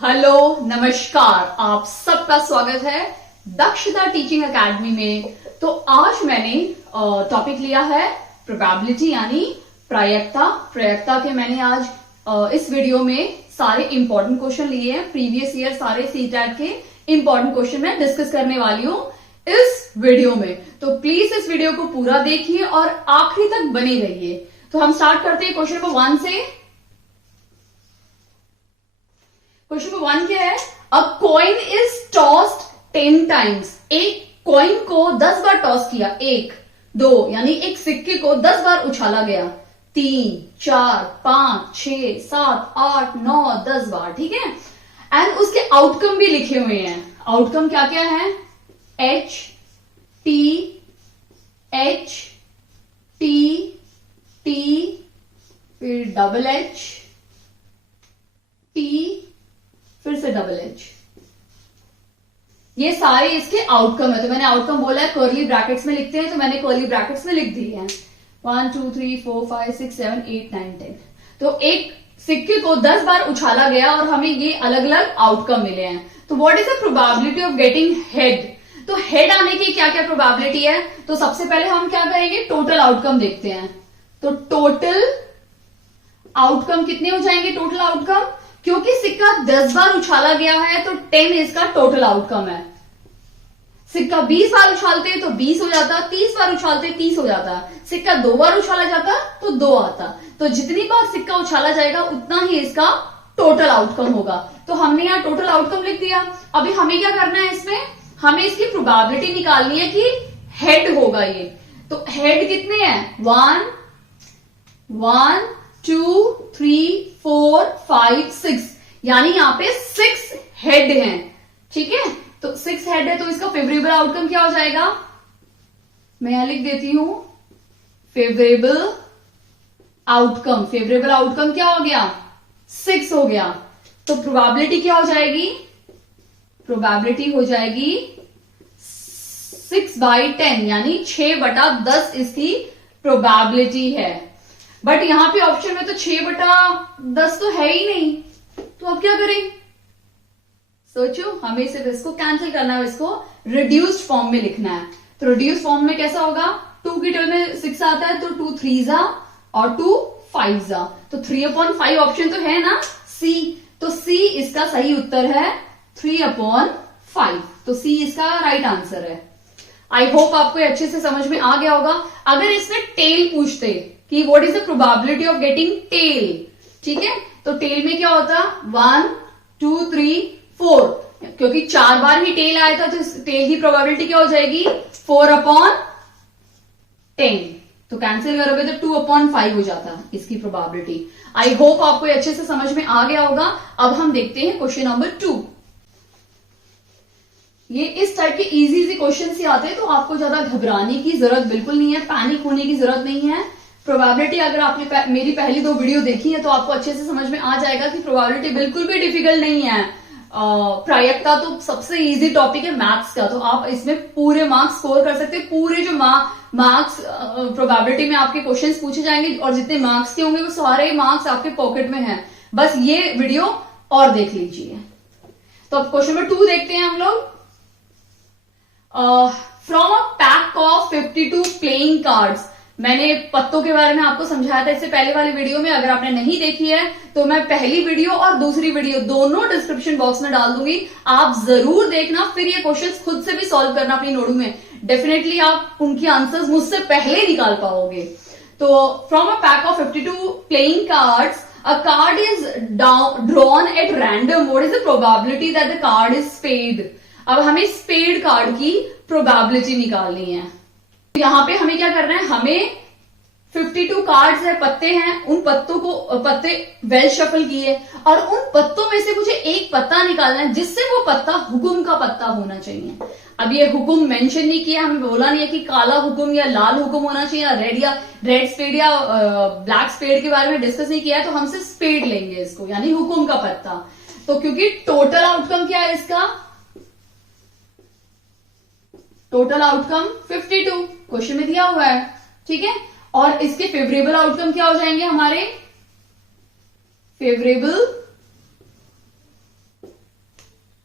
Hello नमस्कार, आप सबका स्वागत है दक्षता टीचिंग एकेडमी में। तो आज मैंने टॉपिक लिया है प्रोबेबिलिटी यानी प्रायिकता के मैंने आज इस वीडियो में सारे इंपॉर्टेंट क्वेश्चन लिए हैं। प्रीवियस ईयर सारे सीटेट के इंपॉर्टेंट क्वेश्चन मैं डिस्कस करने वाली हूं इस वीडियो में। तो प्लीज इस वीडियो को पूरा देखिए और आखिरी तक बने रहिए। तो हम स्टार्ट करते हैं क्वेश्चन नंबर 1 से। क्वेश्चन नंबर 1 क्या है? अ कॉइन इज टॉस्ड 10 टाइम्स। एक कॉइन को 10 बार टॉस किया। 1 2 यानी एक सिक्के को 10 बार उछाला गया। 3 4 5 6 7 8 9 10 बार, ठीक है। एंड उसके आउटकम भी लिखे हुए हैं। आउटकम क्या क्या है? H T H T T फिर डबल H T फिर से डबल H। ये सारे इसके आउटकम है। तो मैंने आउटकम बोला है कर्ली ब्रैकेट्स में लिखते हैं, तो मैंने कर्ली ब्रैकेट्स में लिख दिए हैं। 1 2 3 4 5 6 7 8 9 10। तो एक सिक्के को 10 बार उछाला गया और हमें ये अलग अलग आउटकम मिले हैं। तो what is the probability of getting head? तो हेड आने की क्या क्या प्रोबेबिलिटी है? तो सबसे पहले हम क्या करेंगे? टोटल आउटकम देखते हैं। तो टोटल आउटकम कितने हो जाएंगे? टोटल आउटकम, क्योंकि सिक्का 10 बार उछाला गया है तो 10 इसका टोटल आउटकम है। सिक्का 20 बार उछालते तो 20 हो जाता, 30 बार उछालते 30 हो जाता, सिक्का 2 बार उछाला जाता तो 2 आता। तो जितनी बार सिक्का उछाला जाएगा उतना ही इसका टोटल आउटकम होगा। तो हमने यहाँ टोटल आउटकम लिख दिया। अभी हमें क्या करना है? इसमें हमें इसकी प्रोबेबिलिटी निकालनी है कि हेड होगा ये। तो हेड कितने हैं? 1 1 2 3 4 5 6, यानी यहां पे 6 हेड हैं, ठीक है। तो 6 हेड है तो इसका फेवरेबल आउटकम क्या हो जाएगा? मैं यहां लिख देती हूं फेवरेबल आउटकम। फेवरेबल आउटकम क्या हो गया? 6 हो गया। तो प्रोबेबिलिटी क्या हो जाएगी? प्रोबेबिलिटी हो जाएगी 6/10, यानी 6/10 इसकी प्रोबेबिलिटी है। बट यहां पे ऑप्शन में तो 6/10 तो है ही नहीं, तो अब क्या करें? सोचो, हमें सिर्फ इसको कैंसिल करना है, इसको रिड्यूस्ड फॉर्म में लिखना है। तो रिड्यूस्ड फॉर्म में कैसा होगा? 2 की टेबल में 6 आता है तो 2 3 और 2 5 तो 3/5 ऑप्शन तो है ना, सी। तो सी इसका सही उत्तर है 3/5। तो सी इसका राइट आंसर है। आई होप आपको अच्छे से समझ में आ गया होगा। अगर इसमें टेल पूछते कि what is the probability of getting tail, ठीक है, तो टेल में क्या होता? 1 2 3 4, क्योंकि 4 बार ही टेल आया था तो टेल की प्रोबेबिलिटी क्या हो जाएगी? 4/10। तो कैंसिल करोगे तो 2/5 हो जाता इसकी प्रोबेबिलिटी। आई होप आपको अच्छे से समझ में आ गया होगा। अब हम देखते हैं क्वेश्चन नंबर 2। ये इस टाइप के इजी क्वेश्चन से आते हैं, तो आपको ज्यादा घबराने की जरूरत बिल्कुल नहीं है, पैनिक होने की जरूरत नहीं है। प्रोबेबिलिटी अगर आपने मेरी पहली 2 वीडियो देखी है तो आपको अच्छे से समझ में आ जाएगा कि प्रोबेबिलिटी बिल्कुल भी डिफिकल्ट नहीं है। प्रायिकता तो सबसे इजी टॉपिक है मैथ्स का, तो आप इसमें पूरे मार्क्स स्कोर कर सकते हैं। पूरे जो मार्क्स प्रोबेबिलिटी में आपके क्वेश्चंस पूछे जाएंगे और जितने मार्क्स के होंगे वो सारे मार्क्स आपके पॉकेट में हैं। बस ये वीडियो और देख लीजिए। तो अब क्वेश्चन नंबर 2 देखते हैं हम लोग। From a pack of 52 playing cards. मैंने पत्तों के बारे में आपको समझाया था इससे पहले वाली वीडियो में। अगर आपने नहीं देखी है तो मैं पहली वीडियो और दूसरी वीडियो दोनों डिस्क्रिप्शन बॉक्स में डाल दूंगी, आप जरूर देखना। फिर ये क्वेश्चंस खुद से भी सॉल्व करना अपनी नोटबुक में। डेफिनेटली आप उनकी आंसर्स मुझसे पहले निकाल पाओगे। तो from a pack of 52 playing cards, a card is drawn at random. What is the probability that the card is spade? अब हमें स्पेड कार्ड की प्रोबेबिलिटी निकालनी है। यहां पे हमें क्या करना है? हमें 52 कार्ड्स है, पत्ते हैं, उन पत्तों को पत्ते वेल शफल किए और उन पत्तों में से मुझे एक पत्ता निकालना है जिससे वो पत्ता हुकुम का पत्ता होना चाहिए। अब ये हुकुम मेंशन नहीं किया, हमें बोला नहीं है कि काला हुकुम या लाल हुकुम होना चाहिए या रेड स्पेड या ब्लैक स्पेड के बारे में डिस्कस नहीं किया है, तो हम सिर्फ स्पेड लेंगे इसको, यानी हुकुम का पत्ता। तो क्योंकि टोटल आउटकम क्या है इसका? टोटल आउटकम 52 क्वेश्चन में दिया हुआ है, ठीक है। और इसके फेवरेबल आउटकम क्या हो जाएंगे हमारे? फेवरेबल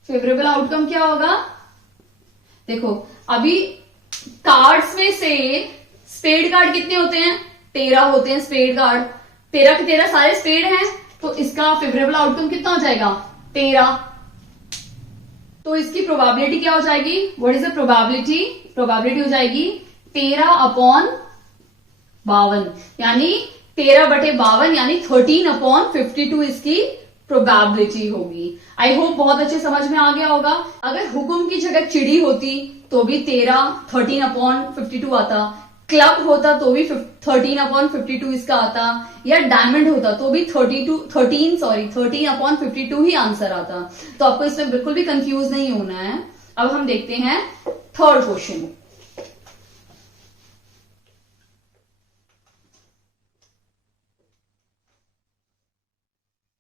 फेवरेबल आउटकम क्या होगा? देखो अभी कार्ड्स में से स्पेड कार्ड कितने होते हैं? 13 होते हैं स्पेड कार्ड। 13 के 13 सारे स्पेड हैं, तो इसका फेवरेबल आउटकम कितना हो जाएगा? 13। तो इसकी प्रोबेबिलिटी क्या हो जाएगी? What is the probability? Probability हो जाएगी 13/52, यानी 13/52 यानी 13/52 इसकी प्रोबेबिलिटी होगी। आई होप बहुत अच्छे समझ में आ गया होगा। अगर हुकुम की जगह चिड़ी होती तो भी 13/52 आता, क्लब होता तो भी 13/52 इसका आता, या डायमंड होता तो भी 13/52 ही आंसर आता। तो आपको इसमें बिल्कुल भी कंफ्यूज नहीं होना है। अब हम देखते हैं थर्ड क्वेश्चन।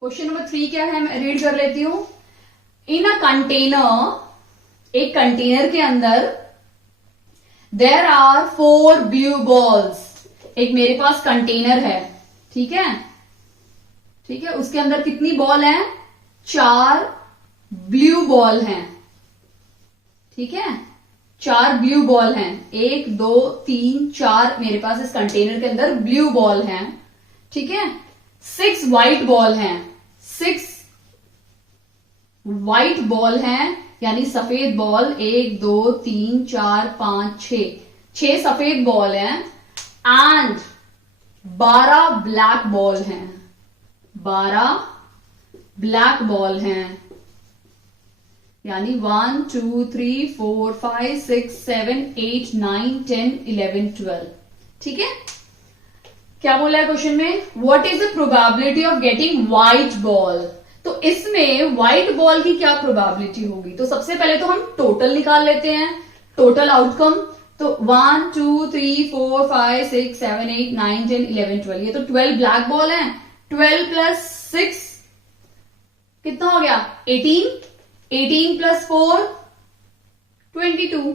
क्वेश्चन नंबर 3 क्या है, मैं रीड कर लेती हूं। इन अ कंटेनर, एक कंटेनर के अंदर देर आर 4 ब्लू बॉल्स। एक मेरे पास कंटेनर है, ठीक है, ठीक है, उसके अंदर कितनी बॉल है? 4 ब्लू बॉल हैं, ठीक है, 4 ब्लू बॉल हैं। 1 2 3 4 मेरे पास इस कंटेनर के अंदर ब्लू बॉल हैं, ठीक है। 6 व्हाइट बॉल हैं, 6 व्हाइट बॉल हैं, यानी सफेद बॉल 1 2 3 4 5 6 सफेद बॉल हैं, एंड 12 ब्लैक बॉल हैं, 12 ब्लैक बॉल हैं, यानी 1 2 3 4 5 6 7 8 9 10 11 12, ठीक है। क्या बोला है क्वेश्चन में? What is the probability of getting white ball? तो इसमें व्हाइट बॉल की क्या प्रोबेबिलिटी होगी? तो सबसे पहले तो हम टोटल निकाल लेते हैं, टोटल आउटकम। तो 1 2 3 4 5 6 7 8 9 10 11 12, ये तो 12 ब्लैक बॉल है। 12 प्लस 6 कितना हो गया? 18। 18 प्लस 4 22,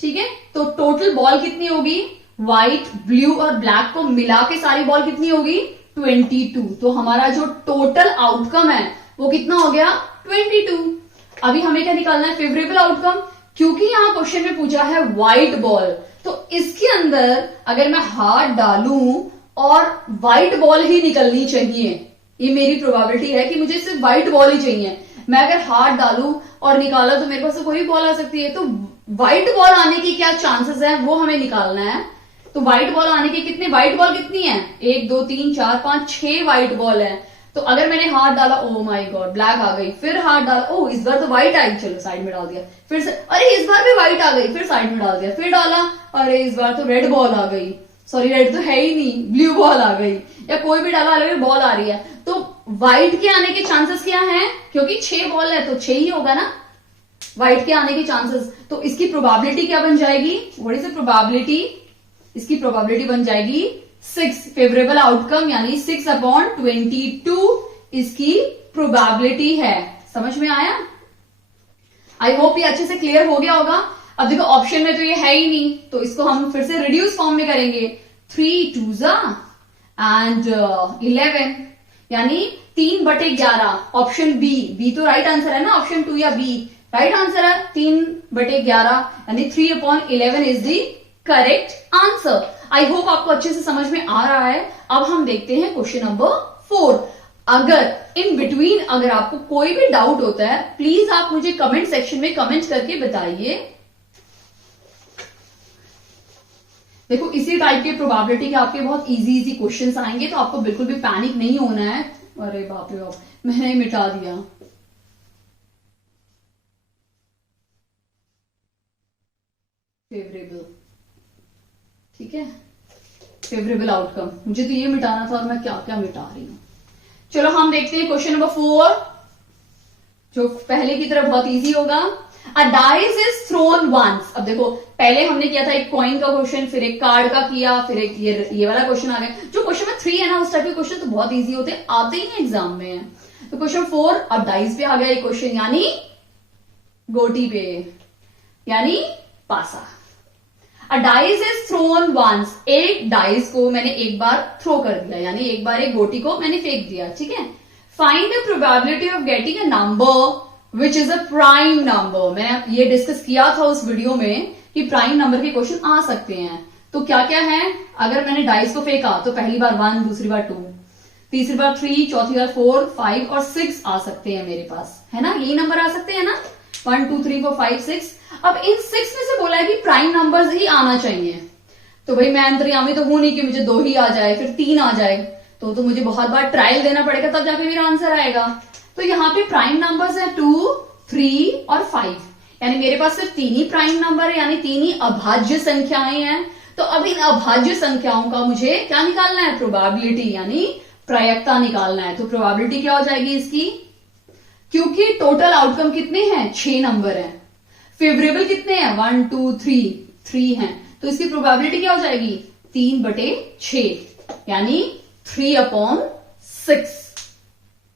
ठीक है। तो टोटल बॉल कितनी होगी? व्हाइट ब्लू और ब्लैक को मिला के सारी बॉल कितनी होगी? 22। तो हमारा जो टोटल आउटकम है वो कितना हो गया? 22। अभी हमें क्या निकालना है? Favourable outcome. क्योंकि यहां क्वेश्चन में पूछा है व्हाइट बॉल, तो इसके अंदर अगर मैं हाथ डालूं और व्हाइट बॉल ही निकलनी चाहिए, ये मेरी प्रोबेबिलिटी है कि मुझे सिर्फ व्हाइट बॉल ही चाहिए। मैं अगर हाथ डालूं और निकाला तो मेरे पास तो कोई बॉल आ सकती है। तो व्हाइट बॉल आने की क्या चांसेस है वो हमें निकालना है। तो व्हाइट बॉल आने के कितने, व्हाइट बॉल कितनी है? 1 2 3 4 5 6 व्हाइट बॉल है। तो अगर मैंने हाथ डाला, ओ माय गॉड ब्लैक आ गई, फिर हाथ डाला, ओ इस बार तो व्हाइट आई, चलो साइड में डाल दिया, फिर से अरे इस बार भी व्हाइट आ गई, फिर साइड में डाल दिया, फिर डाला, अरे इस बार तो रेड बॉल आ गई, सॉरी रेड तो है ही नहीं, ब्लू बॉल आ गई, या कोई भी डाला अलग बॉल आ रही है। तो व्हाइट के आने के चांसेस क्या हैं? क्योंकि 6 बॉल है तो 6 ही होगा ना व्हाइट के आने के चांसेस। तो इसकी प्रोबेबिलिटी क्या बन जाएगी? What is the probability? इसकी प्रोबेबिलिटी बन जाएगी 6। फेवरेबल आउटकम यानी 6/22 इसकी प्रोबेबिलिटी है। समझ में आया? आई होप ये अच्छे से क्लियर हो गया होगा। अब देखो ऑप्शन में तो ये है ही नहीं, तो इसको हम फिर से रिड्यूस फॉर्म में करेंगे। 3 2 एंड 11, यानी 3/11। ऑप्शन बी तो राइट आंसर है ना, ऑप्शन 2 या बी राइट आंसर है। 3/11 यानी 3/11 is the correct answer. I hope आपको अच्छे से समझ में आ रहा है। अब हम देखते हैं क्वेश्चन नंबर 4। अगर इन बिटवीन अगर आपको कोई भी डाउट होता है, प्लीज आप मुझे कमेंट सेक्शन में कमेंट करके बताइए। देखो इसी टाइप के प्रोबेबिलिटी के आपके बहुत इजी क्वेश्चंस आएंगे, तो आपको बिल्कुल भी पैनिक नहीं होना है। अरे बाप रे बाप, मैंने मिटा दिया। फेवरेबल, ठीक है, फेवरेबल आउटकम। मुझे तो ये मिटाना था और मैं क्या क्या मिटा रही हूं। चलो हम देखते हैं क्वेश्चन नंबर 4, जो पहले की तरह बहुत इजी होगा। A dice is thrown once. अब देखो पहले हमने किया था एक कॉइन का क्वेश्चन, फिर एक कार्ड का किया, फिर एक ये वाला क्वेश्चन आ गया। जो क्वेश्चन में 3 है ना, उस टाइप के क्वेश्चन तो बहुत इजी होते हैं, आते ही एग्जाम में। तो क्वेश्चन 4 अब डाइस पे आ गया एक क्वेश्चन, यानी गोटी पे, यानी पासा। A dice is thrown once. एक डाइस को मैंने एक बार थ्रो कर दिया, यानी एक बार एक गोटी को मैंने फेंक दिया, ठीक है। Find the probability of getting a number which is a prime number. मैंने ये डिस्कस किया था उस वीडियो में कि प्राइम नंबर के क्वेश्चन आ सकते हैं। तो क्या क्या है, अगर मैंने डाइस को फेंका तो पहली बार 1, दूसरी बार 2, तीसरी बार 3, चौथी बार 4, 5 और 6 आ सकते हैं मेरे पास, है ना, यही नंबर आ सकते हैं ना, 1 2 3 4 5 6। अब इन 6 में से बोला है कि प्राइम नंबर्स ही आना चाहिए। तो भाई मैं अंतर्यामी तो हूं नहीं कि मुझे 2 ही आ जाए फिर 3 आ जाए, तो मुझे बहुत बार ट्रायल देना पड़ेगा तब जाके मेरा आंसर आएगा। तो यहाँ पे प्राइम नंबर्स है 2, 3 और 5, यानी मेरे पास सिर्फ 3 ही प्राइम नंबर है, यानी 3 ही अभाज्य संख्याएं हैं। तो अब इन अभाज्य संख्याओं का मुझे क्या निकालना है, प्रोबेबिलिटी यानी प्रायिकता निकालना है। तो प्रोबेबिलिटी क्या हो जाएगी इसकी, क्योंकि टोटल आउटकम कितने हैं, 6 नंबर है, फेवरेबल कितने हैं, 1 2 3 हैं, तो इसकी प्रोबेबिलिटी क्या हो जाएगी, 3/6 यानी 3/6।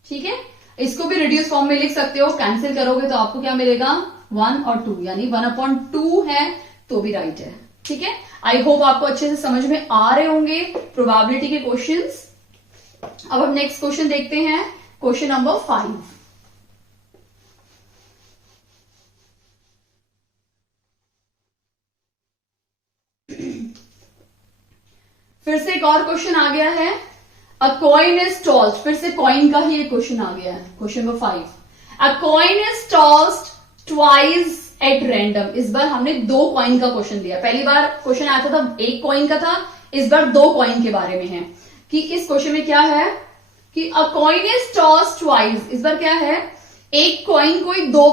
ठीक है, इसको भी रिड्यूस फॉर्म में लिख सकते हो, कैंसिल करोगे तो आपको क्या मिलेगा, 1 और 2 यानी 1/2 है, तो भी राइट है। ठीक है, आई होप आपको अच्छे से समझ में आ रहे होंगे प्रोबेबिलिटी के क्वेश्चंस। अब हम नेक्स्ट क्वेश्चन देखते हैं, क्वेश्चन नंबर 5। फिर से एक और क्वेश्चन आ गया है, अ कॉइन इज टॉस्ड, फिर से कॉइन का ही एक क्वेश्चन आ गया है, question number 5। A coin is tossed twice at random. इस बार हमने 2 कॉइन का क्वेश्चन दिया, पहली बार क्वेश्चन आया था 1 कॉइन का था, इस बार 2 कॉइन के बारे में है। कि इस क्वेश्चन में क्या है कि अ कॉइन इज टॉस्ड ट्वाइस, इस बार क्या है, एक कॉइन को 2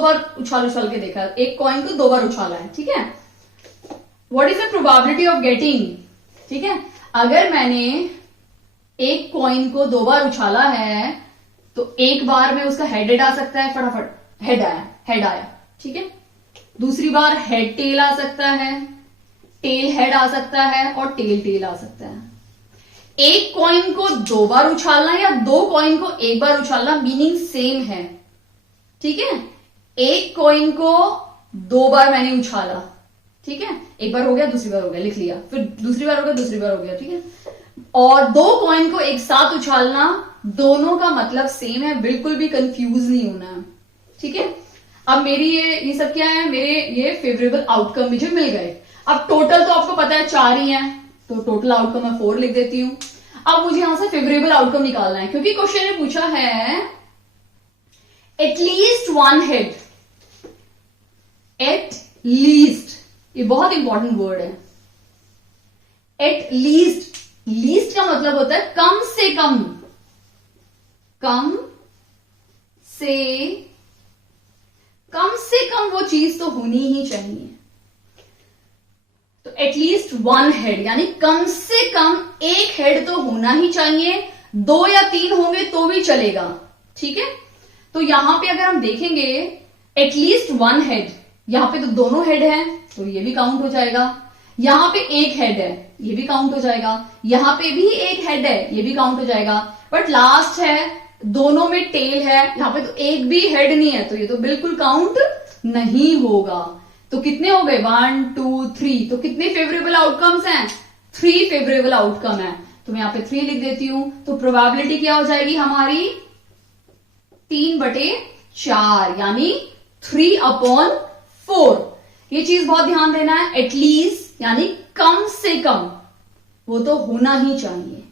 बार उछाल के देखा, एक कॉइन को 2 बार उछाला है। ठीक है, what is the probability of getting. ठीक है, अगर मैंने एक कॉइन को 2 बार उछाला है तो एक बार में उसका हेड आ सकता है, फटाफट हेड आया। ठीक है, दूसरी बार हेड टेल आ सकता है, टेल हेड आ सकता है और टेल टेल आ सकता है। एक कॉइन को 2 बार उछालना या 2 कॉइन को 1 बार उछालना मीनिंग सेम है। ठीक है, एक कॉइन को 2 बार मैंने उछाला, ठीक है, एक बार हो गया, दूसरी बार हो गया, लिख लिया, फिर दूसरी बार हो गया, दूसरी बार हो गया। ठीक है, और 2 कॉइन को एक साथ उछालना, दोनों का मतलब सेम है, बिल्कुल भी कंफ्यूज नहीं होना है। ठीक है, अब मेरी ये सब क्या है, मेरे ये फेवरेबल आउटकम मुझे मिल गए। अब टोटल तो आपको पता है 4 ही है, तो टोटल आउटकम मैं 4 लिख देती हूं। अब मुझे यहां से फेवरेबल आउटकम निकालना है, क्योंकि क्वेश्चन ने पूछा है एटलीस्ट 1 हेड, एट लीस्ट, ये बहुत इंपॉर्टेंट वर्ड है, एट लीस्ट। लीस्ट का मतलब होता है कम से कम, कम से कम वो चीज तो होनी ही चाहिए। तो एटलीस्ट 1 हेड यानी कम से कम एक हेड तो होना ही चाहिए, 2 या 3 होंगे तो भी चलेगा। ठीक है, तो यहां पे अगर हम देखेंगे एटलीस्ट 1 हेड, यहां पे तो दोनों हेड हैं तो ये भी काउंट हो जाएगा, यहां पे एक हेड है ये भी काउंट हो जाएगा, यहां पे भी एक हेड है ये भी काउंट हो जाएगा, बट लास्ट है दोनों में टेल है, यहां पे तो एक भी हेड नहीं है, तो ये तो बिल्कुल काउंट नहीं होगा। तो कितने हो गए, 1 2 3, तो कितने फेवरेबल आउटकम्स हैं, 3 फेवरेबल आउटकम है, तो मैं यहां पे 3 लिख देती हूं। तो प्रोबेबिलिटी क्या हो जाएगी हमारी, 3/4 यानी 3/4। ये चीज बहुत ध्यान देना है, एटलीस्ट यानी कम से कम वो तो होना ही चाहिए।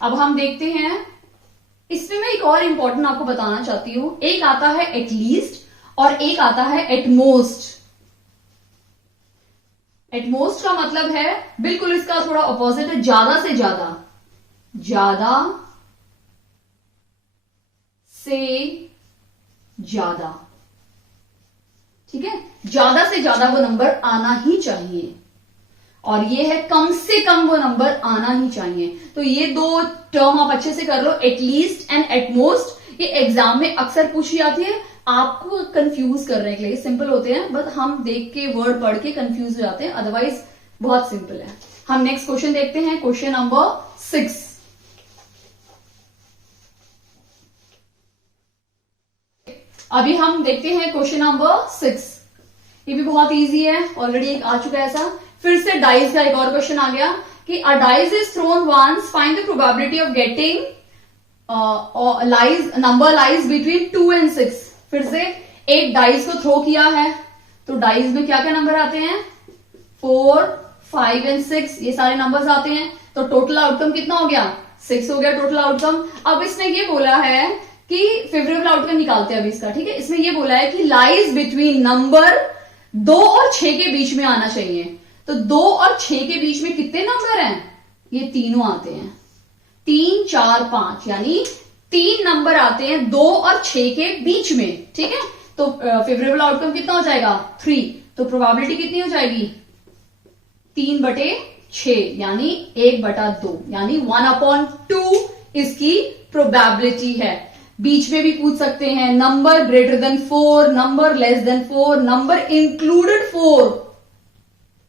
अब हम देखते हैं, इसमें मैं एक और इंपॉर्टेंट आपको बताना चाहती हूं, एक आता है एटलीस्ट और एक आता है एटमोस्ट। एटमोस्ट का मतलब है बिल्कुल इसका थोड़ा ऑपोजिट है, ज्यादा से ज्यादा, ज्यादा से ज्यादा। ठीक है, ज्यादा से ज्यादा वो नंबर आना ही चाहिए, और ये है कम से कम वो नंबर आना ही चाहिए। तो ये 2 टर्म आप अच्छे से कर लो, एटलीस्ट एंड एटमोस्ट। ये एग्जाम में अक्सर पूछी जाती है, आपको कंफ्यूज करने के लिए। सिंपल होते हैं, बस हम देख के वर्ड पढ़ के कंफ्यूज हो जाते हैं, अदरवाइज बहुत सिंपल है। हम नेक्स्ट क्वेश्चन देखते हैं, क्वेश्चन नंबर 6। अभी हम देखते हैं क्वेश्चन नंबर 6। ये भी बहुत इजी है, ऑलरेडी एक आ चुका है ऐसा। फिर से डाइस का एक और क्वेश्चन आ गया कि a dice is thrown once, find the probability of getting number lies between 2 and 6। फिर से एक डाइस को थ्रो किया है, तो डाइस में क्या क्या नंबर आते हैं, 4, 5 and 6, ये सारे नंबर्स आते हैं। तो टोटल आउटकम कितना हो गया, 6 हो गया टोटल आउटकम। अब इसने ये बोला है कि फेवरेबल आउटकम निकालते हैं अभी इसका, ठीक है। इसमें ये बोला है कि लाइज बिटवीन नंबर 2 और 6 के बीच में आना चाहिए। तो 2 और 6 के बीच में कितने नंबर हैं, ये तीनों आते हैं, 3, 4, 5, यानी 3 नंबर आते हैं 2 और 6 के बीच में, ठीक है। तो फेवरेबल आउटकम कितना हो जाएगा, 3। तो प्रोबेबिलिटी कितनी हो जाएगी, 3/6, यानी 1/2, यानी 1/2 इसकी प्रोबेबिलिटी है। बीच में भी पूछ सकते हैं number greater than 4, number less than 4, number included 4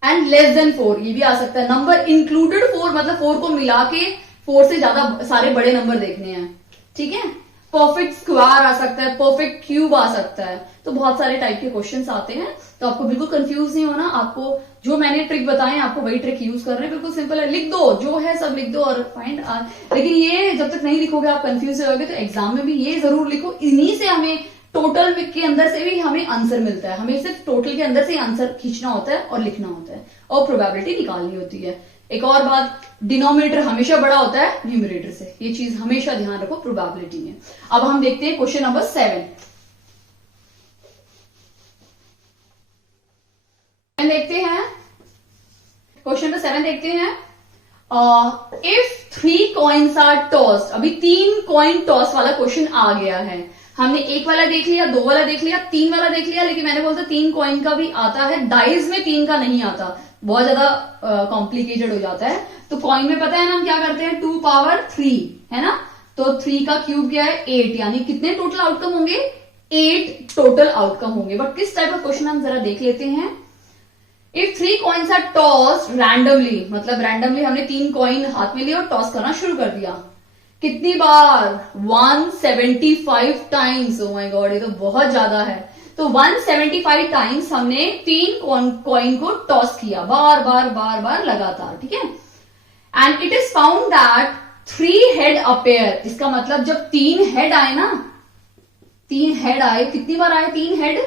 and less than 4, ये भी आ सकता है। नंबर इंक्लूडेड 4 मतलब 4 को मिला के 4 से ज्यादा सारे बड़े नंबर देखने हैं, ठीक है। परफेक्ट स्क्वायर आ सकता है, परफेक्ट क्यूब आ सकता है। तो बहुत सारे टाइप के क्वेश्चंस आते हैं, तो आपको बिल्कुल कंफ्यूज नहीं होना। आपको जो मैंने ट्रिक बताए आपको वही ट्रिक यूज कर रहे हैं, बिल्कुल सिंपल है। लिख दो, जो है सब लिख दो और फाइंड। लेकिन ये जब तक नहीं लिखोगे आप कंफ्यूज होगे, तो एग्जाम में भी ये जरूर लिखो। इन्हीं से हमें टोटल के अंदर से भी हमें आंसर मिलता है। हमें सिर्फ टोटल के अंदर से आंसर खींचना होता है और लिखना होता है और प्रोबेबिलिटी निकालनी होती है। एक और बात, डिनोमिनेटर हमेशा बड़ा होता है न्यूमरेटर से, ये चीज हमेशा ध्यान रखो प्रोबेबिलिटी में। अब हम देखते हैं क्वेश्चन नंबर 7 देखते हैं। क्वेश्चन नंबर 7 देखते हैं। इफ 3 कॉइन्स आर टॉस्ड, अभी 3 कॉइन टॉस वाला क्वेश्चन आ गया है। हमने 1 वाला देख लिया, 2 वाला देख लिया, 3 वाला देख लिया, लेकिन मैंने बोलता 3 कॉइन का भी आता है, डाइज में 3 का नहीं आता, बहुत ज्यादा कॉम्प्लिकेटेड हो जाता है। तो कॉइन में पता है ना हम क्या करते हैं, 2 पावर 3 है ना। तो 3 का क्यूब क्या है, 8, यानी कितने टोटल आउटकम होंगे, 8 टोटल आउटकम होंगे। बट किस टाइप का क्वेश्चन हम जरा देख लेते हैं। If 3 coins are tossed randomly, मतलब रैंडमली हमने 3 कॉइन हाथ में लिया और टॉस करना शुरू कर दिया। कितनी बार, 175 टाइम्स। ओ माय गॉड, ये तो बहुत ज्यादा है। तो 175 टाइम्स हमने 3 कॉइन को टॉस किया, बार बार बार बार लगातार, ठीक है। And it is found that 3 head appear. इसका मतलब जब 3 हेड आए ना, 3 हेड आए, कितनी बार आए 3 हेड,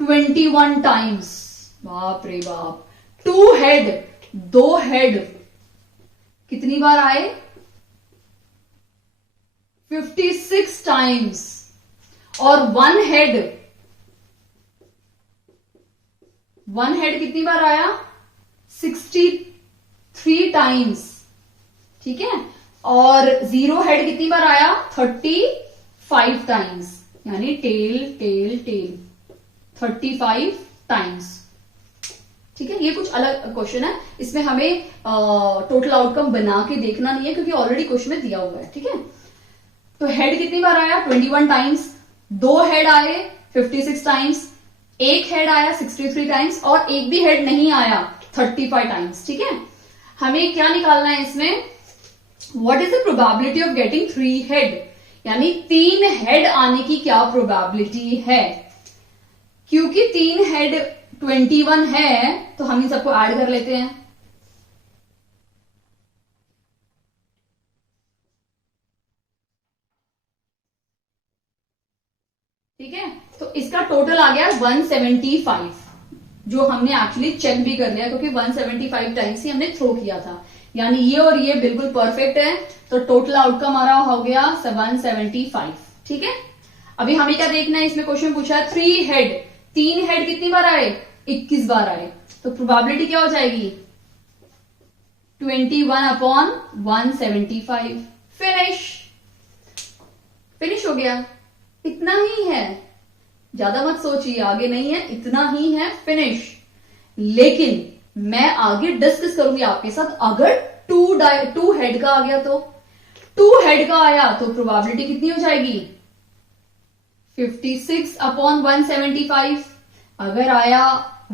21 टाइम्स। बाप रे बाप। 2 हेड, 2 हेड कितनी बार आए, 56 टाइम्स। और 1 हेड, 1 हेड कितनी बार आया, 63 टाइम्स, ठीक है। और 0 हेड कितनी बार आया, 35 टाइम्स, यानी टेल टेल टेल 35 टाइम्स, ठीक है। ये कुछ अलग क्वेश्चन है, इसमें हमें टोटल आउटकम बना के देखना नहीं है, क्योंकि ऑलरेडी क्वेश्चन में दिया हुआ है, ठीक है। तो हेड कितनी बार आया, 21 टाइम्स। 2 हेड आए 56 टाइम्स, 1 हेड आया 63 टाइम्स, और एक भी हेड नहीं आया 35 टाइम्स, ठीक है। हमें क्या निकालना है इसमें, what is the probability of getting 3 head, यानी 3 हेड आने की क्या प्रोबेबिलिटी है। क्योंकि 3 हेड 21 है, तो हम इन सबको ऐड कर लेते हैं। ठीक है, तो इसका टोटल आ गया 175, जो हमने एक्चुअली चेक भी कर लिया, क्योंकि 175 टाइम्स ही हमने थ्रो किया था। यानी ये और ये बिल्कुल परफेक्ट है, तो टोटल आउटकम हमारा हो गया 175, ठीक है। अभी हमें क्या देखना है, इसमें क्वेश्चन पूछा है 3 हेड, 3 हेड कितनी बार आए, 21 बार आए। तो प्रोबेबिलिटी क्या हो जाएगी, 21/175। फिनिश हो गया। इतना ही है, ज्यादा मत सोचिए, आगे नहीं है, इतना ही है, फिनिश। लेकिन मैं आगे डिस्कस करूंगी आपके साथ, अगर 2 हेड का आ गया तो 2 हेड का आया तो प्रोबेबिलिटी कितनी हो जाएगी, 56/175। अगर आया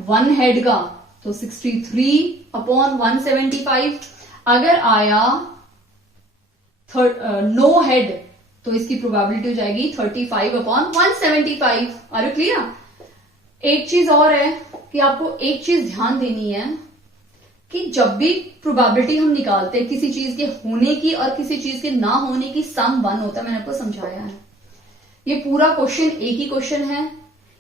1 हेड का तो 63/175। अगर आया नो हेड तो इसकी प्रोबेबिलिटी हो जाएगी 35/175। Are you clear. एक चीज और है कि आपको एक चीज ध्यान देनी है कि जब भी प्रोबेबिलिटी हम निकालते हैं किसी चीज के होने की और किसी चीज के ना होने की, सम 1 होता है। मैंने आपको समझाया है। ये पूरा क्वेश्चन एक ही क्वेश्चन है,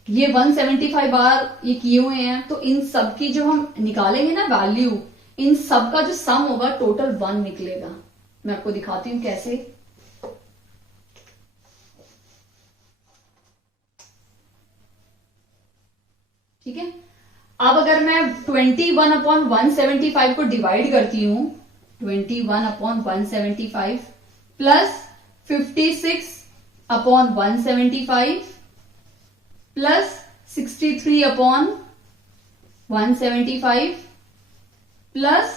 ये 175 बार ये किए हुए हैं, तो इन सब की जो हम निकालेंगे ना वैल्यू, इन सब का जो सम होगा टोटल 1 निकलेगा। मैं आपको दिखाती हूं कैसे। ठीक है, अब अगर मैं 21/175 को डिवाइड करती हूं, 21/175 प्लस 56/175 प्लस 63/175 प्लस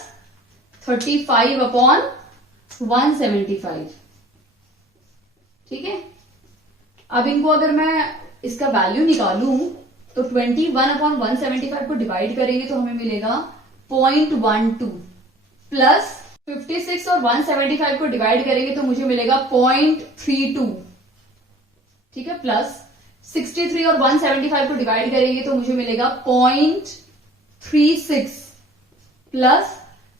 35/175। ठीक है, अब इनको अगर मैं इसका वैल्यू निकालूं तो 21/175 को डिवाइड करेंगे तो हमें मिलेगा 0.12 प्लस 56 और 175 को डिवाइड करेंगे तो मुझे मिलेगा 0.32। ठीक है, प्लस 63 और 175 को डिवाइड करेंगे तो मुझे मिलेगा 0.36 प्लस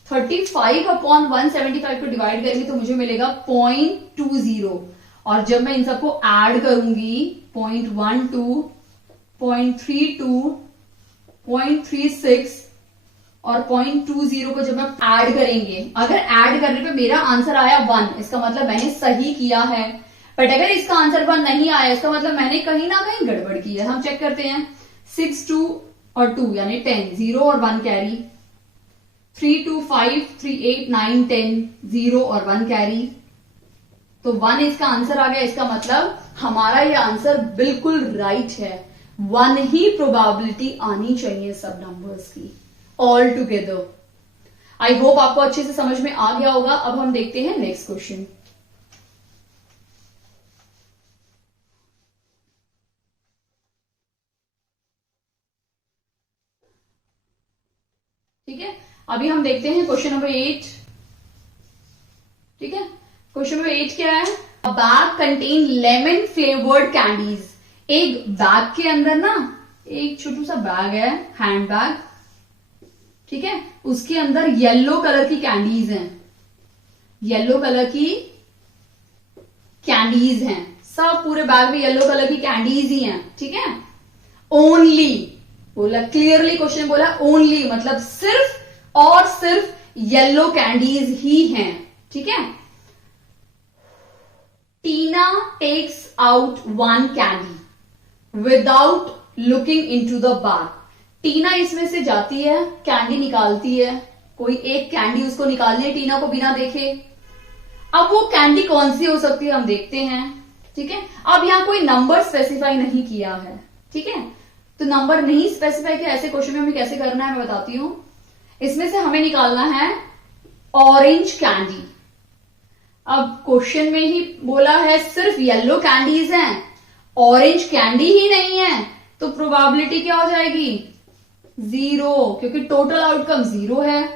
35/175 को डिवाइड करेंगे तो मुझे मिलेगा 0.20। और जब मैं इन सबको ऐड करूंगी 0.12, 0.32, 0.36 और 0.20 को जब हम ऐड करेंगे, अगर ऐड करने पे मेरा आंसर आया 1, इसका मतलब मैंने सही किया है। बट अगर इसका आंसर 1 नहीं आया, इसका मतलब मैंने कहीं ना कहीं गड़बड़ की है। हम चेक करते हैं, 6, 2 और 2 यानी 10, 0 और 1 कैरी, 3, 2, 5, 3, 8, 9, 10, 0 और 1 कैरी, तो 1 इसका आंसर आ गया। इसका मतलब हमारा ये आंसर बिल्कुल राइट है। 1 ही प्रोबेबिलिटी आनी चाहिए सब नंबर्स की ऑल टुगेदर। आई होप आपको अच्छे से समझ में आ गया होगा। अब हम देखते हैं नेक्स्ट क्वेश्चन। ठीक है, अभी हम देखते हैं क्वेश्चन नंबर 8। ठीक है, क्वेश्चन नंबर 8 क्या है? अ bag contain lemon flavoured candies. एक बैग के अंदर ना एक छोटू सा बैग है, हैंड बैग। ठीक है, उसके अंदर येलो कलर की कैंडीज हैं, येलो कलर की कैंडीज हैं। सब पूरे बैग में येलो कलर की कैंडीज ही हैं। ठीक है, ओनली बोला, क्लियरली क्वेश्चन बोला ओनली, मतलब सिर्फ और सिर्फ येलो कैंडीज ही हैं। ठीक है, Tina takes out 1 candy without looking into the bag. Tina इसमें से जाती है, कैंडी निकालती है, कोई एक कैंडी उसको निकालनी है टीना को बिना देखे। अब वो कैंडी कौन सी हो सकती है हम देखते हैं। ठीक है, अब यहां कोई नंबर स्पेसिफाई नहीं किया है। ठीक है, तो नंबर नहीं स्पेसिफाई किया, ऐसे क्वेश्चन में हमें कैसे करना है मैं बताती हूं। इसमें से हमें निकालना है ऑरेंज कैंडी। अब क्वेश्चन में ही बोला है सिर्फ येलो कैंडीज हैं, ऑरेंज कैंडी ही नहीं है, तो प्रोबेबिलिटी क्या हो जाएगी? 0, क्योंकि टोटल आउटकम 0 है,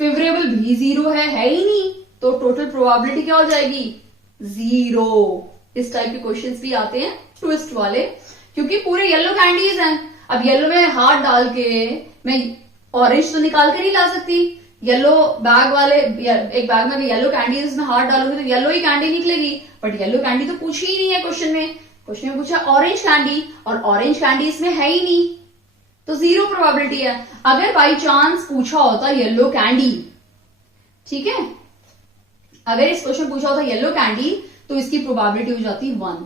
फेवरेबल भी 0 है ही नहीं, तो टोटल प्रोबेबिलिटी क्या हो जाएगी? 0। इस टाइप के क्वेश्चंस भी आते हैं ट्विस्ट वाले, क्योंकि पूरे येलो कैंडीज हैं। अब येलो में हाथ डाल के मैं ऑरेंज तो निकाल कर नहीं ला सकती। येलो बैग वाले, एक बैग में येलो कैंडी उसमें हाथ डालोगे तो येलो ही कैंडी निकलेगी, बट येलो कैंडी तो पूछी ही नहीं है क्वेश्चन में। क्वेश्चन में पूछा ऑरेंज कैंडी, और ऑरेंज कैंडी इसमें है ही नहीं, तो 0 प्रोबेबिलिटी है। अगर बाई चांस पूछा होता येलो कैंडी, ठीक है, अगर इस क्वेश्चन पूछा होता येलो कैंडी, तो इसकी प्रोबेबिलिटी हो जाती 1।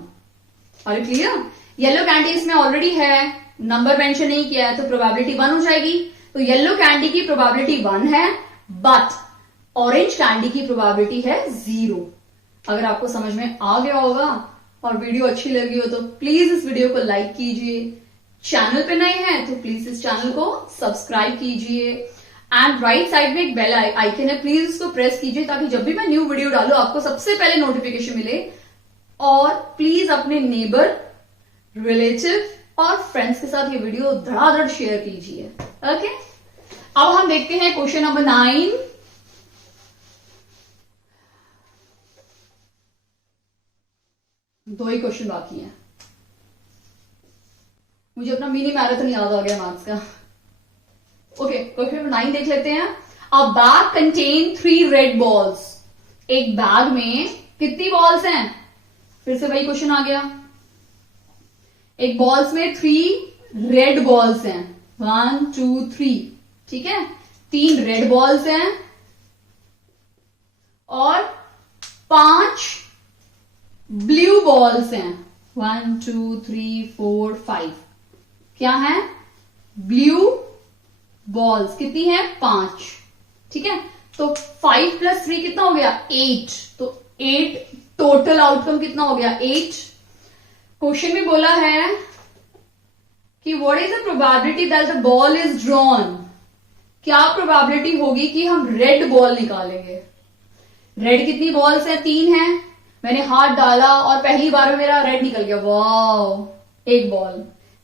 और क्लियर, येलो कैंडी इसमें ऑलरेडी है, नंबर मेंशन नहीं किया है, तो प्रोबेबिलिटी 1 हो जाएगी। तो येलो कैंडी की प्रोबेबिलिटी 1 है, बट ऑरेंज कैंडी की प्रोबेबिलिटी है 0। अगर आपको समझ में आ गया होगा और वीडियो अच्छी लगी हो तो प्लीज इस वीडियो को लाइक कीजिए, चैनल पे नए हैं तो प्लीज इस चैनल को सब्सक्राइब कीजिए, एंड राइट साइड में एक बेल आइकन है, प्लीज उसको प्रेस कीजिए ताकि जब भी मैं न्यू वीडियो डालू आपको सबसे पहले नोटिफिकेशन मिले। और प्लीज अपने नेबर, रिलेटिव और फ्रेंड्स के साथ ये वीडियो धड़ाधड़ शेयर कीजिए। ओके, अब हम देखते हैं क्वेश्चन नंबर 9। दो ही क्वेश्चन बाकी हैं, मुझे अपना मिनी मैराथन याद आ गया मैथ्स का। ओके, क्वेश्चन नंबर 9 देख लेते हैं। अ बैग कंटेन 3 रेड बॉल्स। एक बैग में कितनी बॉल्स हैं? फिर से वही क्वेश्चन आ गया। एक बॉल्स में 3 रेड बॉल्स हैं, 1 2 3, ठीक है। 3 रेड बॉल्स हैं और 5 ब्लू बॉल्स हैं, 1 2 3 4 5। क्या है? ब्लू बॉल्स कितनी है? 5, ठीक है। तो 5 + 3 कितना हो गया? 8। तो 8 टोटल आउटकम कितना हो गया? 8। क्वेश्चन में बोला है कि what is the probability that the ball is drawn. क्या प्रोबेबिलिटी होगी कि हम रेड बॉल निकालेंगे? रेड कितनी बॉल्स है? 3 है। मैंने हाथ डाला और पहली बार में मेरा रेड निकल गया, वाह, एक बॉल।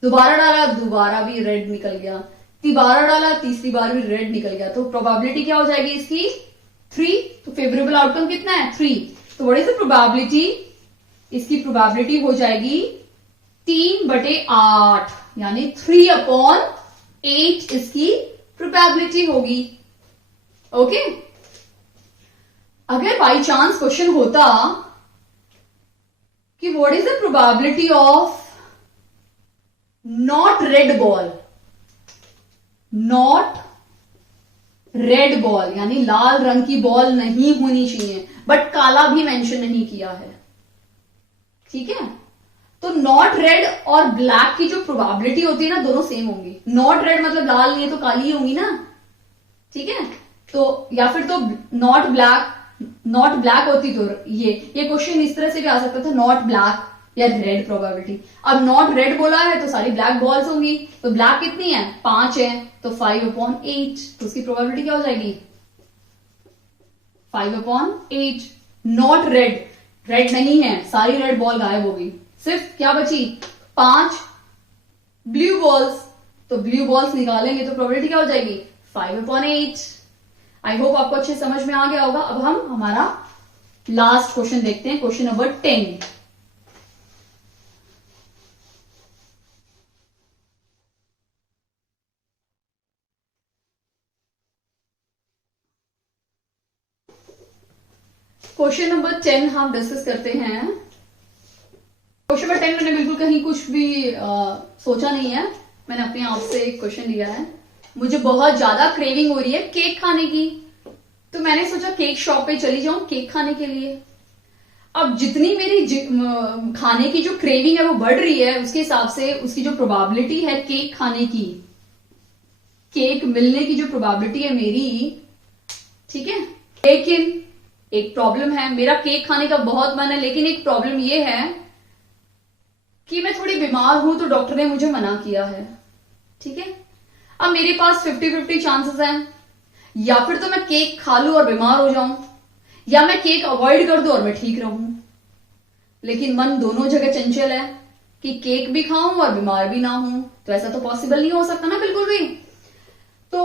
दोबारा डाला, दोबारा भी रेड निकल गया। तीबारा डाला, तीसरी बार भी रेड निकल गया। तो प्रोबेबिलिटी क्या हो जाएगी इसकी? 3। तो फेवरेबल आउटकम कितना है? 3। तो व्हाट इज द प्रोबेबिलिटी? इसकी प्रोबेबिलिटी हो जाएगी 3/8, यानी 3/8 इसकी प्रोबेबिलिटी होगी। ओके। अगर बाई चांस क्वेश्चन होता कि what is the probability of not red ball, not red ball यानी लाल रंग की बॉल नहीं होनी चाहिए, बट काला भी मेंशन नहीं किया है, ठीक है। तो नॉट रेड और ब्लैक की जो प्रोबेबिलिटी होती है ना, दोनों सेम होंगी। नॉट रेड मतलब लाल नहीं है तो काली होंगी ना, ठीक है। तो या फिर तो नॉट ब्लैक होती तो ये क्वेश्चन इस तरह से भी आ सकता था, नॉट ब्लैक या रेड प्रोबेबिलिटी। अब नॉट रेड बोला है तो सारी ब्लैक बॉल्स होंगी। तो ब्लैक कितनी है? 5 है। तो 5/8, तो उसकी प्रोबेबिलिटी क्या हो जाएगी? 5/8। नॉट रेड नहीं है, सारी रेड बॉल गायब होगी, सिर्फ क्या बची? 5 ब्लू बॉल्स। तो ब्लू बॉल्स निकालेंगे तो प्रोबेबिलिटी क्या हो जाएगी? 5/8। आई होप आपको अच्छे समझ में आ गया होगा। अब हम हमारा लास्ट क्वेश्चन देखते हैं, क्वेश्चन नंबर 10। क्वेश्चन नंबर 10 हम डिस्कस करते हैं। क्वेश्चन नंबर 10 मैंने बिल्कुल कहीं कुछ भी सोचा नहीं है, मैंने अपने आप से एक क्वेश्चन लिया है। मुझे बहुत ज्यादा क्रेविंग हो रही है केक खाने की, तो मैंने सोचा केक शॉप पे चली जाऊं केक खाने के लिए। अब जितनी मेरी खाने की जो क्रेविंग है वो बढ़ रही है, उसके हिसाब से उसकी जो प्रोबेबिलिटी है केक खाने की, केक मिलने की जो प्रोबेबिलिटी है मेरी, ठीक है। लेकिन एक प्रॉब्लम है, मेरा केक खाने का बहुत मन है, लेकिन एक प्रॉब्लम ये है कि मैं थोड़ी बीमार हूं, तो डॉक्टर ने मुझे मना किया है, ठीक है। अब मेरे पास 50-50 चांसेस हैं, या फिर तो मैं केक खा लूं और बीमार हो जाऊं, या मैं केक अवॉइड कर दूं और मैं ठीक रहूं। लेकिन मन दोनों जगह चंचल है कि केक भी खाऊं और बीमार भी ना हूं, तो ऐसा तो पॉसिबल नहीं हो सकता ना बिल्कुल भी। तो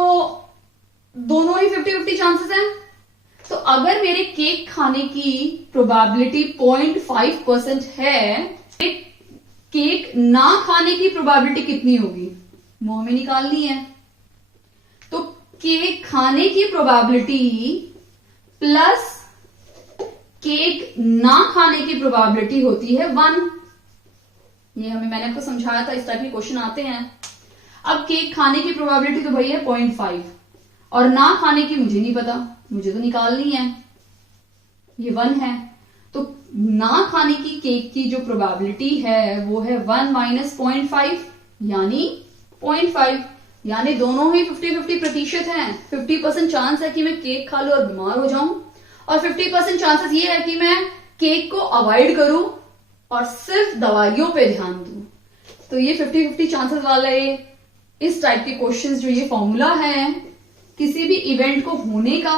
दोनों ही 50-50 चांसेस हैं। तो अगर मेरे केक खाने की प्रोबेबिलिटी 0.5% है, केक ना खाने की प्रोबेबिलिटी कितनी होगी? मुंह में निकालनी है। तो केक खाने की प्रोबेबिलिटी प्लस केक ना खाने की प्रोबेबिलिटी होती है 1। ये मैंने आपको समझाया था, इस टाइप के क्वेश्चन आते हैं। अब केक खाने की प्रोबेबिलिटी तो भाई है 0.5 और ना खाने की मुझे नहीं पता, मुझे तो निकालनी है, ये 1 है। तो ना खाने की केक की जो प्रोबेबिलिटी है वो है 1 - 0.5 यानी 0.5, यानी दोनों ही 50-50% हैं। 50% चांस है कि मैं केक खा लूं और बीमार हो जाऊं, और 50% चांसेस ये है कि मैं केक को अवॉइड करूं और सिर्फ दवाइयों पे ध्यान दूं। तो ये 50-50 चांसेस वाले इस टाइप के क्वेश्चंस, जो ये फॉर्मूला है किसी भी इवेंट को होने का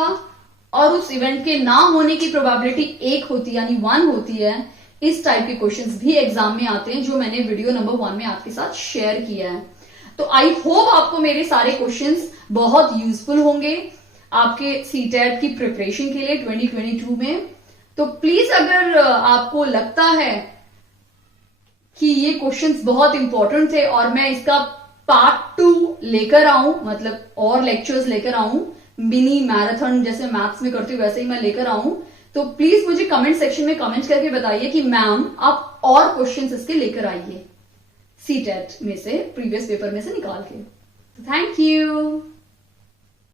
और उस इवेंट के ना होने की प्रोबेबिलिटी 1 होती है, यानी 1 होती है, इस टाइप के क्वेश्चंस भी एग्जाम में आते हैं, जो मैंने वीडियो नंबर 1 में आपके साथ शेयर किया है। तो आई होप आपको मेरे सारे क्वेश्चंस बहुत यूजफुल होंगे आपके सीटेट की प्रिपरेशन के लिए 2022 में। तो प्लीज अगर आपको लगता है कि ये क्वेश्चंस बहुत इंपॉर्टेंट थे और मैं इसका पार्ट 2 लेकर आऊं, मतलब और लेक्चर्स लेकर आऊं मिनी मैराथन जैसे मैथ्स में करती हूँ वैसे ही मैं लेकर आऊं। तो प्लीज मुझे कमेंट सेक्शन में कमेंट करके बताइए कि मैम आप और क्वेश्चंस इसके लेकर आइए, सीटेट में से, प्रीवियस पेपर में से निकाल के। Thank you.